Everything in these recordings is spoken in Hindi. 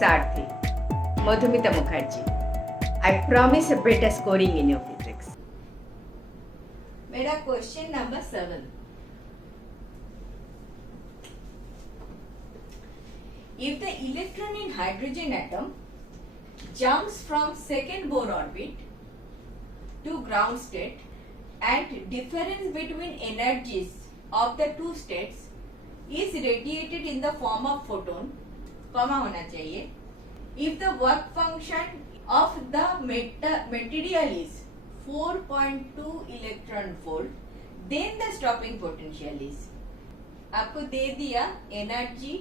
Sarthi, Madhumita Mukherjee. I promise a better scoring in your physics. मेरा question number 7. If the electron in hydrogen atom jumps from second Bohr orbit to ground state and difference between energies of the two states is radiated in the form of photon, comma होना चाहिए. If the work function of the material is 4.2 electron volt, then the stopping potential is. आपको दे दिया energy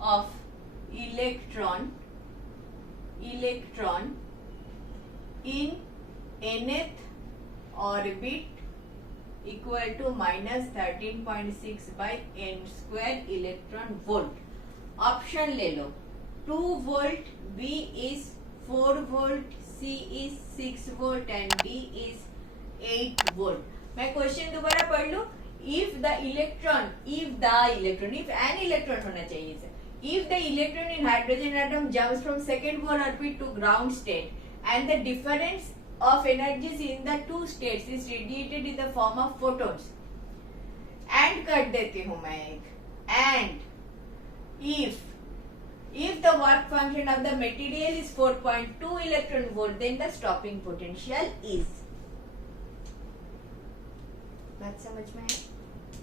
of electron in nth orbit equal to minus 13.6 by n square electron volt. Option ले लो. 2 volt, B is 4 volt, C is 6 volt and D is 8 volt. मैं क्वेश्चन दोबारा पढ़ लूं. If an electron होना चाहिए sir. If the electron in hydrogen atom jumps from second Bohr orbit to ground state and the difference of energies in the two states is radiated in the form of photons. And कर देती हूँ मैं एक. And if the work function of the material is 4.2 electron volt, then the stopping potential is. बात समझ में है?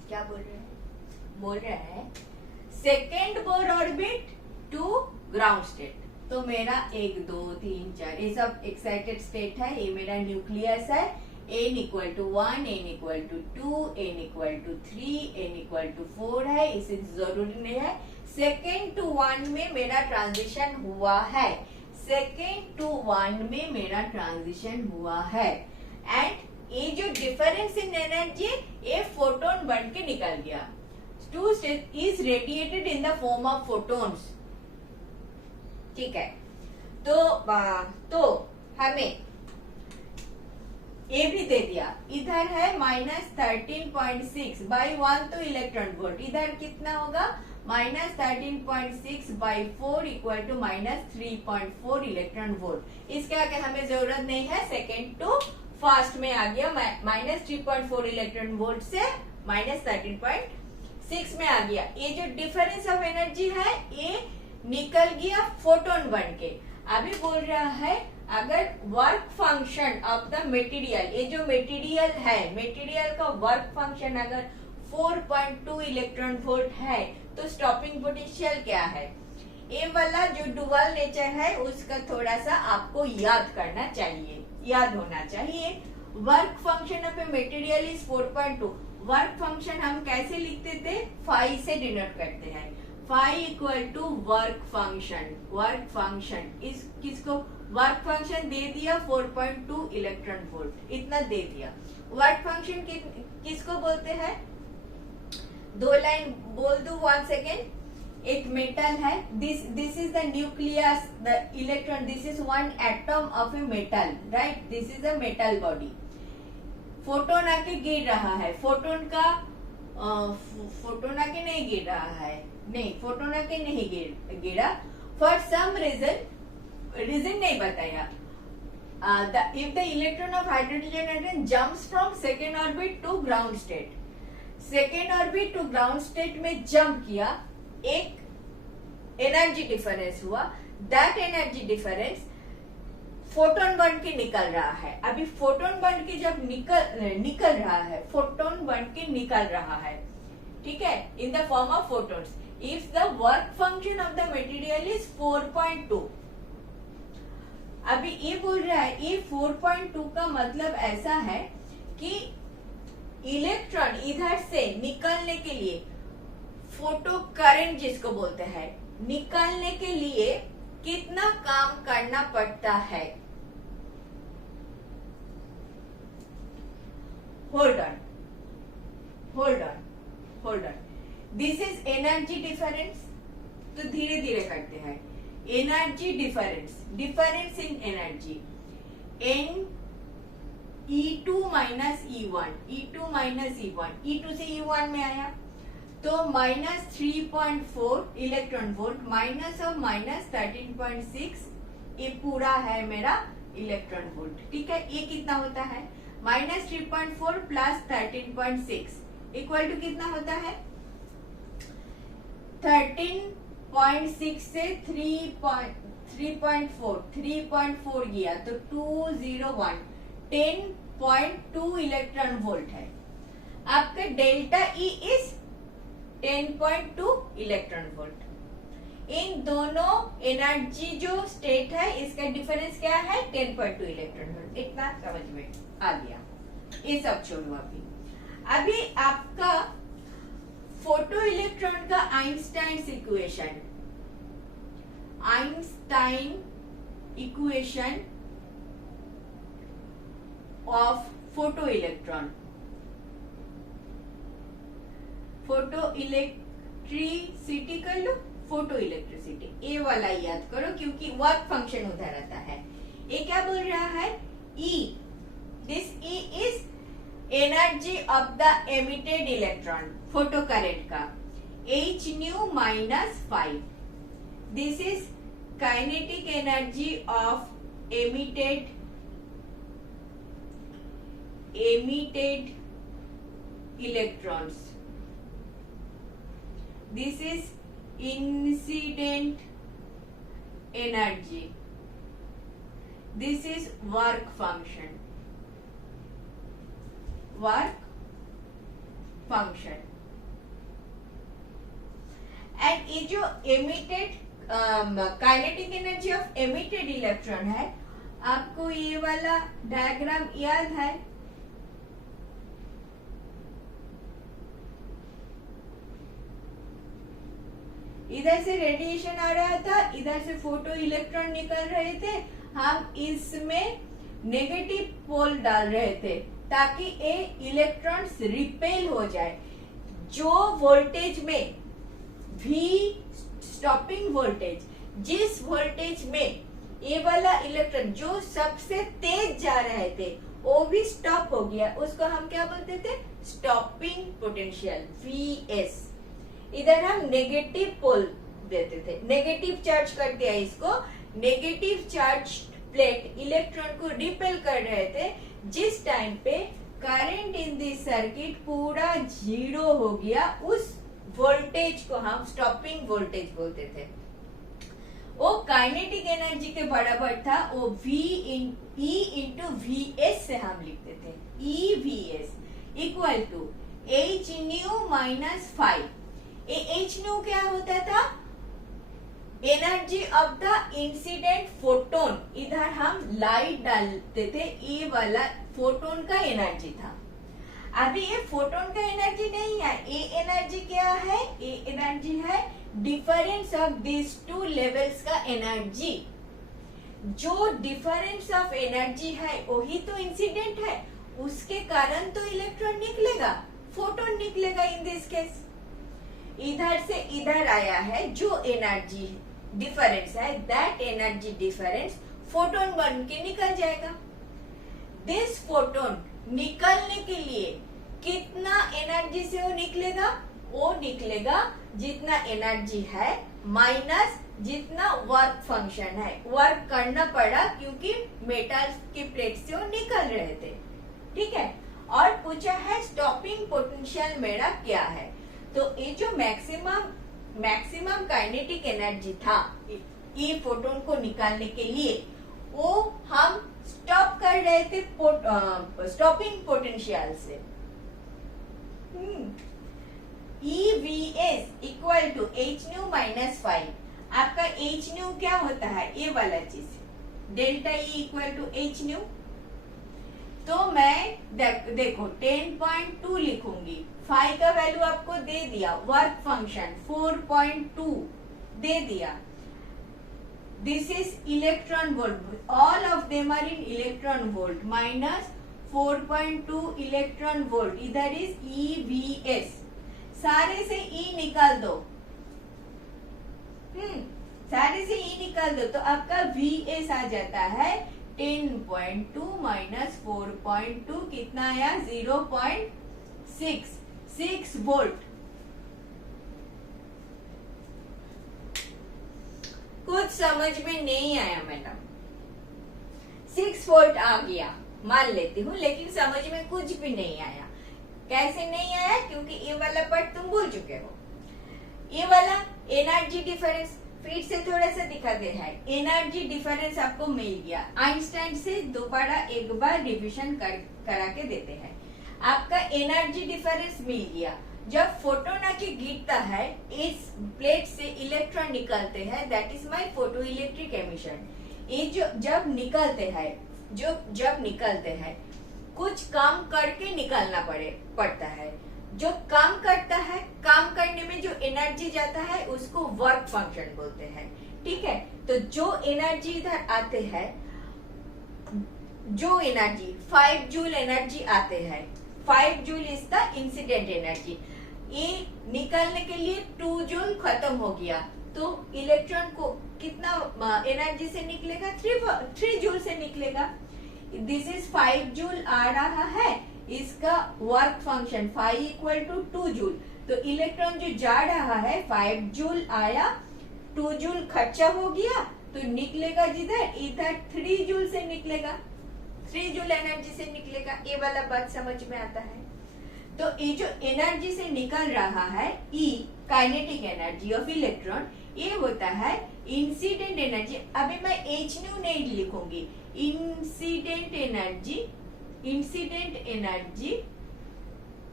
क्या बोल रहे हैं? बोल रहा है second Bohr orbit to ground state. तो मेरा 1 2 3 4 ये सब एक्साइटेड स्टेट है. ये मेरा न्यूक्लियस है. n equal to 1, n equal to 2, n equal to 3, n equal to 4 है. इसे जरूरी नहीं है. सेकेंड टू 1 में मेरा ट्रांजिशन हुआ है. सेकेंड टू 1 में मेरा ट्रांजिशन हुआ है. एंड ये जो डिफरेंस इन एनर्जी ये फोटोन बन के निकल गया. Two states is radiated in the form of photons. ठीक है. तो हमें ये भी दे दिया. इधर है माइनस 13.6 बाई 1 तो इलेक्ट्रॉन वोल्ट. इधर कितना होगा? Minus 13.6 by 4 equal to minus 3.4 electron volt. इसके आगे हमें जरूरत नहीं है. सेकेंड टू फर्स्ट में आ गया. माइनस 3.4 इलेक्ट्रॉन वोल्ट से माइनस 13.6 में आ गया. ये जो डिफरेंस ऑफ एनर्जी है ये निकल गया फोटोन बन के. अभी बोल रहा है अगर work function of the material, ये जो मटेरियल है, मटेरियल का वर्क फंक्शन अगर 4.2 इलेक्ट्रॉन वोल्ट है तो स्टॉपिंग पोटेंशियल क्या है? ये वाला जो डुअल नेचर है उसका थोड़ा सा आपको याद करना चाहिए, याद होना चाहिए. Work function of a material is 4.2. Work function हम कैसे लिखते थे? फाई से डिनोट करते हैं. Phi equal to work function. Work function इस किसको वर्क फंक्शन दे दिया 4.2 इलेक्ट्रॉन वोल्ट. इतना दे दिया. वर्क फंक्शन किसको बोलते हैं? 2 लाइन बोल दू. 1 सेकेंड. एक मेटल है. This is the nucleus, the electron. This is 1 atom of a metal, right? This is a metal body. Photon आके गिर रहा है. फोटोन आके नहीं गिर रहा है. नहीं, फोटोन आके नहीं गिरा. फॉर सम रीजन नहीं बताया. If the electron of hydrogen atom jumps from second orbit to ground state. Second orbit to ground state में जंप किया. एक एनर्जी डिफरेंस हुआ. दैट एनर्जी डिफरेंस फोटोन बन के निकल रहा है. अभी फोटोन बन के जब निकल रहा है, फोटोन बन के निकल रहा है, ठीक है, in the form of photons. If the work function of the material is 4.2. अभी ये बोल रहा है ये 4.2 का मतलब ऐसा है कि इलेक्ट्रॉन इधर से निकलने के लिए, फोटो करंट जिसको बोलते हैं, निकलने के लिए कितना काम करना पड़ता है? Hold on. This is energy difference. तो धीरे धीरे करते हैं. Energy difference in energy. N E2 minus E1, E2 minus E1, E2 से E1 में आया तो -3.4 इलेक्ट्रॉन वोल्ट माइनस ऑफ -13.6, ये पूरा है मेरा इलेक्ट्रॉन वोल्ट। ठीक है, ये कितना होता है? -3.4 प्लस 13.6 इक्वल टू कितना होता है? 13.6 से 3.4 गया तो 201, 10.2 इलेक्ट्रॉन वोल्ट है। आपका delta E is 10.2 electron volt. इन दोनों एनर्जी जो स्टेट है इसका डिफरेंस क्या है? 10.2 इलेक्ट्रॉन वोल्ट। इतना समझ में आ गया। ये सब छोड़ो। अभी आपका फोटो इलेक्ट्रॉन का Einstein equation of photo electron, photo electricity कर लो, फोटो इलेक्ट्रिसिटी, ये वाला याद करो क्योंकि वर्क फंक्शन उधर आता है। ये क्या बोल रहा है? E, this E is energy of the emitted electron, photo current का, H nu -5, this is kinetic energy of emitted electrons, this is incident energy, this is work function, and ये जो emitted kinetic energy of emitted electron है, आपको ये वाला डायग्राम याद है? इधर से रेडिएशन आ रहा था, इधर से फोटो इलेक्ट्रॉन निकल रहे थे, हम इसमें नेगेटिव पोल डाल रहे थे ताकि ये इलेक्ट्रॉन्स रिपेल हो जाए। जो वोल्टेज में V स्टॉपिंग वोल्टेज, जिस वोल्टेज में ये वाला इलेक्ट्रॉन जो सबसे तेज जा रहे थे वो भी स्टॉप हो गया, उसको हम क्या बोलते थे? Stopping potential, Vs। इधर हम नेगेटिव पोल देते थे, नेगेटिव चार्ज कर दिया इसको, नेगेटिव चार्ज प्लेट इलेक्ट्रॉन को रिपेल कर रहे थे। जिस टाइम पे करंट इन दिस सर्किट पूरा 0 हो गया, उस वोल्टेज को हम स्टॉपिंग वोल्टेज बोलते थे। वो काइनेटिक एनर्जी के बराबर था, वो E इंटू Vs से हम लिखते थे, EVs equal to H nu -5। H nu क्या होता था? Energy of the incident photon, इधर हम लाइट डालते थे, ये वाला फोटोन का एनर्जी था। अभी ये फोटोन का एनर्जी नहीं है, ये एनर्जी क्या है? ये एनर्जी है difference of this two levels का एनर्जी। जो डिफरेंस ऑफ एनर्जी है वही तो इंसिडेंट है, उसके कारण तो इलेक्ट्रॉन निकलेगा, फोटोन निकलेगा। इन दिस केस इधर से इधर आया है, जो एनर्जी डिफरेंस है, दैट एनर्जी डिफरेंस फोटोन बन के निकल जाएगा। दिस फोटोन निकलने के लिए कितना एनर्जी से वो निकलेगा? वो निकलेगा जितना एनर्जी है माइनस जितना वर्क फंक्शन है, वर्क करना पड़ा क्योंकि मेटल की प्लेट से वो निकल रहे थे। ठीक है, और पूछा है स्टॉपिंग पोटेंशियल मेरा क्या है? तो ये जो मैक्सिमम काइनेटिक एनर्जी था ये फोटोन को निकालने के लिए, वो हम स्टॉप कर रहे थे स्टॉपिंग पोटेंशियल से। EVs equal to H nu -5। आपका H न्यू क्या होता है? ये वाला चीज, delta E equal to H nu. तो मैं देखो 10.2 लिखूंगी, 5 का वैल्यू आपको दे दिया, वर्क फंक्शन 4.2 दे दिया। This is electron volt, all of them are in electron volt, -4.2 electron volt, इधर इज EVs। सारे से E निकाल दो, सारे से E निकाल दो तो आपका Vs आ जाता है 10.2 -4.2 कितना आया? 0.6 वोल्ट। कुछ समझ में नहीं आया मैडम, 6 वोल्ट आ गया मान लेती हूँ, लेकिन समझ में कुछ भी नहीं आया। कैसे नहीं आया? क्योंकि ये वाला पार्ट तुम भूल चुके हो। ये वाला एनर्जी डिफरेंस फिर से थोड़ा सा दिखा दे है। एनर्जी डिफरेंस आपको मिल गया, आइंस्टाइन से दोबारा एक बार रिवीजन करा के देते हैं। आपका एनर्जी डिफरेंस मिल गया। जब फोटोन आके गिरता है, इस प्लेट से इलेक्ट्रॉन निकलते हैं, that is my photo electric emission. ये जो जब निकलते हैं कुछ काम करके निकलना पड़ता है। जो काम करता है, काम करने में जो एनर्जी जाता है उसको वर्क फंक्शन बोलते हैं। ठीक है, तो जो एनर्जी इधर आते हैं, जो एनर्जी 5 जूल एनर्जी आते हैं, 5 joule is the incident energy. ये निकलने के लिए 2 जूल खत्म हो गया, तो इलेक्ट्रॉन को कितना एनर्जी से निकलेगा? 3 जूल से निकलेगा। दिस इज 5 जूल आ रहा है, इसका work function 5 equal to 2 joule. तो इलेक्ट्रॉन जो जा रहा है 5 जूल आया, 2 जूल खर्चा हो गया, तो निकलेगा इधर 3 जूल से निकलेगा, 3 जूल एनर्जी से निकलेगा। ये वाला बात समझ में आता है? तो ये जो एनर्जी से निकल रहा है, ई काइनेटिक एनर्जी ऑफ इलेक्ट्रॉन, ये होता है इंसिडेंट एनर्जी। अभी मैं एच न्यू नहीं लिखूंगी, incident energy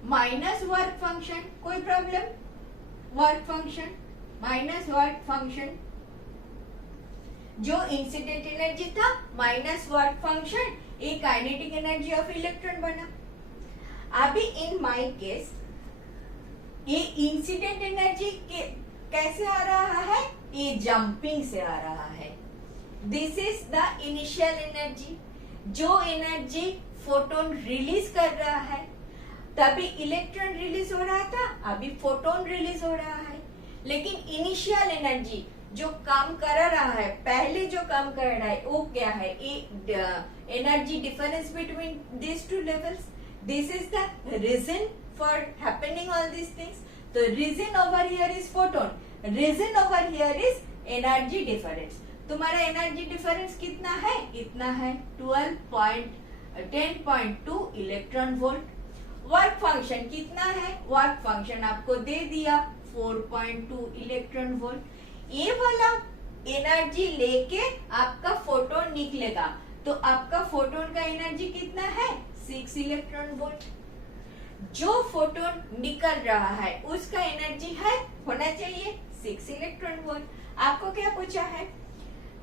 minus work function. कोई problem? Work function minus work function, जो इंसिडेंट एनर्जी था माइनस वर्क फंक्शन, ये काइनेटिक एनर्जी ऑफ इलेक्ट्रॉन बना। अभी इन माय केस ये इंसिडेंट एनर्जी कैसे आ रहा है? ये जंपिंग से आ रहा है। This is the initial energy. जो एनर्जी फोटोन रिलीज कर रहा है, तभी इलेक्ट्रॉन रिलीज हो रहा था, अभी फोटोन रिलीज हो रहा है। लेकिन इनिशियल एनर्जी जो काम कर रहा है, पहले जो काम कर रहा है वो क्या है? Energy difference between this two levels. This is the reason for happening all this things. तो reason over here is photon, reason over here is energy difference. तुम्हारा एनर्जी डिफरेंस कितना है? इतना है 10.2 इलेक्ट्रॉन वोल्ट। वर्क फंक्शन कितना है? वर्क फंक्शन आपको दे दिया 4.2 इलेक्ट्रॉन वोल्ट। ये वाला एनर्जी लेके आपका फोटोन निकलेगा, तो आपका फोटोन का एनर्जी कितना है? 6 इलेक्ट्रॉन वोल्ट। जो फोटोन निकल रहा है उसका एनर्जी है होना चाहिए 6 इलेक्ट्रॉन वोल्ट। आपको क्या पूछा है?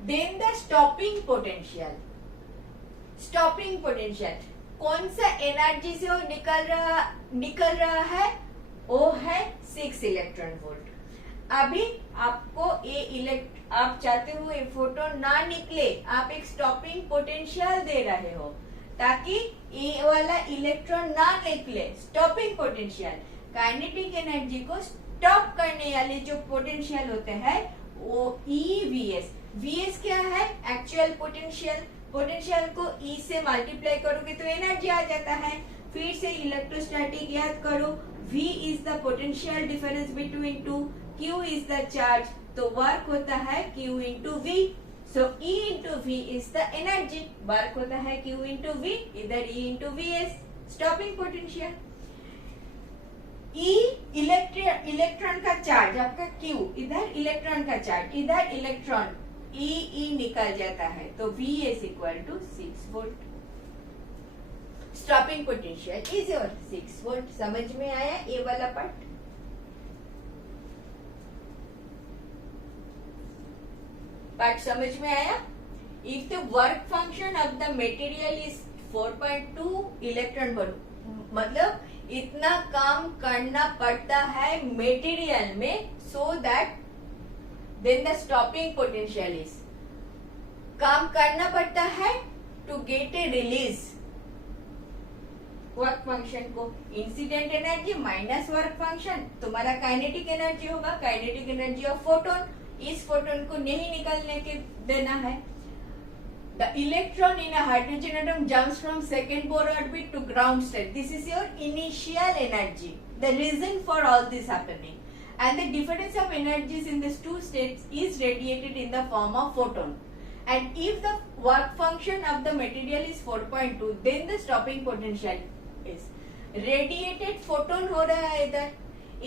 Then the stopping potential. Stopping potential कौन सा एनर्जी से वो निकल रहा है? वो है 6 इलेक्ट्रॉन वोल्ट। अभी आपको आप चाहते हो ये फोटोन ना निकले, आप एक स्टॉपिंग पोटेंशियल दे रहे हो ताकि ये वाला इलेक्ट्रॉन ना निकले। स्टॉपिंग पोटेंशियल काइनेटिक एनर्जी को स्टॉप करने वाले जो पोटेंशियल होते हैं वो EVS। VS क्या है? Actual potential. पोटेंशियल को E से मल्टीप्लाई करोगे तो एनर्जी आ जाता है। फिर से इलेक्ट्रोस्टैटिक याद करो, V is the potential difference between two, Q is the charge, तो वर्क होता है Q into V। So E into V is the energy, work होता है Q इंटू V, इधर E into VS stopping potential. E electron का चार्ज आपका Q, इधर इलेक्ट्रॉन का चार्ज, इधर इलेक्ट्रॉन E निकल जाता है, तो VS equal to 6 volt. Stopping potential is your 6 volt. समझ में आया ये वाला पार्ट? समझ में आया? If the work function of the material is 4.2 electron volt, मतलब इतना काम करना पड़ता है मटेरियल में, so that then the stopping potential is, काम करना पड़ता है to get a release work function को। Incident energy minus work function तुम्हारा काइनेटिक एनर्जी होगा, काइनेटिक एनर्जी ऑफ फोटोन। इस फोटोन को नहीं निकलने के देना है। The electron in a hydrogen atom jumps from second Bohr orbit to ground state. This is your initial energy. The reason for all this happening. and the difference of energies in these two states is radiated in the form of photon. And if the work function of the material is 4.2, then the stopping potential is radiated photon हो रहा है इधर.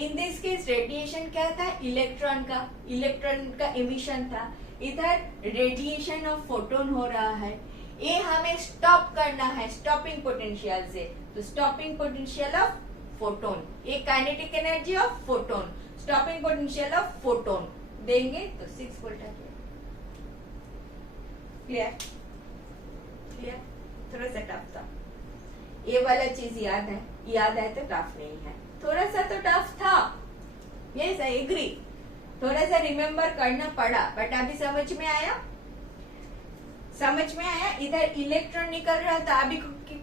In this case radiation क्या था? इलेक्ट्रॉन का emission था. इधर रेडिएशन ऑफ फोटोन हो रहा है. ये हमें स्टॉप करना है स्टॉपिंग पोटेंशियल से. तो स्टॉपिंग पोटेंशियल ऑफ फोटोन, ये kinetic energy of photon, stopping potential of photon देंगे तो 6 वोल्ट आ जाएगा. क्लियर? थोड़ा सा टफ था. ये वाला चीज याद है तो टफ नहीं है. थोड़ा सा तो टफ था. Yes I agree. थोड़ा सा रिमेम्बर करना पड़ा, बट अभी समझ में आया. इधर इलेक्ट्रॉन निकल रहा था, अभी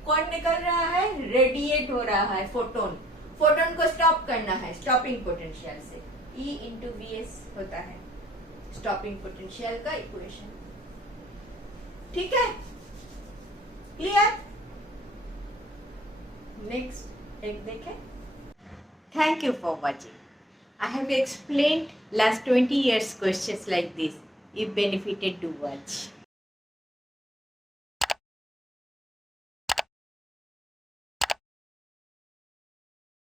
कौन निकल रहा है? रेडिएट हो रहा है फोटोन. फोटोन को स्टॉप करना है स्टॉपिंग पोटेंशियल से. E इंटू VS होता है स्टॉपिंग पोटेंशियल का इक्वेशन. ठीक है? क्लियर? नेक्स्ट एक देखें. Thank you for watching. I have explained last 20 years questions like this. If benefited, do watch.